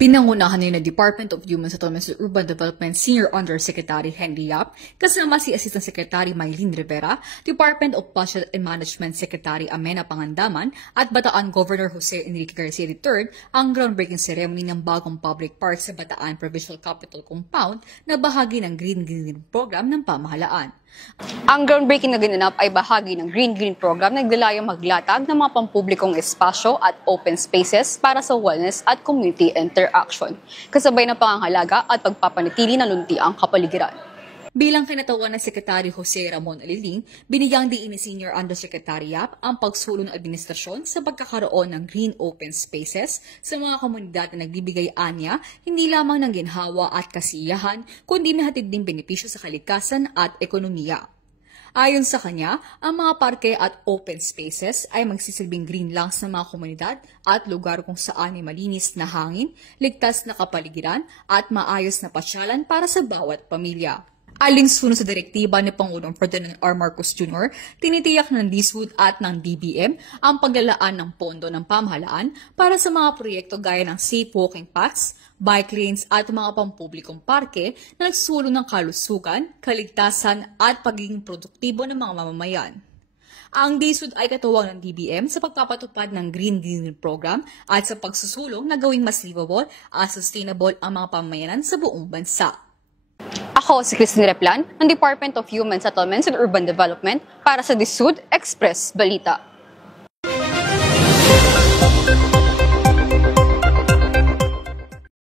Pinangunahan ni na Department of Human Settlements and Urban Development Senior Undersecretary Henry Yap, kasama si Assistant Secretary Maylene Rivera, Department of Budget and Management Secretary Amena Pangandaman at Bataan Governor Jose Enrique Garcia III ang groundbreaking ceremony ng bagong public park sa Bataan Provincial Capital Compound na bahagi ng Green Green Program ng pamahalaan. Ang groundbreaking na ginanap ay bahagi ng Green Green Program na naglalayong maglatag ng mga pampublikong espasyo at open spaces para sa wellness at community interaction, kasabay ng pangangalaga at pagpapanatili ng luntiang kapaligiran. Bilang kinatawan ng Secretary Jose Ramon Aliling, binigyang diin ni Senior Undersecretary Yap ang pagsulong ng administrasyon sa pagkakaroon ng green open spaces sa mga komunidad na nagbibigay anya hindi lamang ng ginhawa at kasiyahan, kundi nahatid ding benepisyo sa kalikasan at ekonomiya. Ayon sa kanya, ang mga parke at open spaces ay magsisilbing green lungs ng mga komunidad at lugar kung saan ay malinis na hangin, ligtas na kapaligiran at maayos na pasyalan para sa bawat pamilya. Alinsunod sa direktiba ni Pangulong Ferdinand R. Marcos Jr., tinitiyak ng DSWD at ng DBM ang paglalaan ng pondo ng pamahalaan para sa mga proyekto gaya ng safe walking paths, bike lanes at mga pampublikong parke na nagsulong ng kalusugan, kaligtasan at pagiging produktibo ng mga mamamayan. Ang DSWD ay katuwang ng DBM sa pagpapatupad ng Green Green Program at sa pagsusulong na gawing mas livable at sustainable ang mga pamamayanan sa buong bansa. Ako si Christine Replan ng Department of Human Settlements and Urban Development para sa DSWD Express Balita.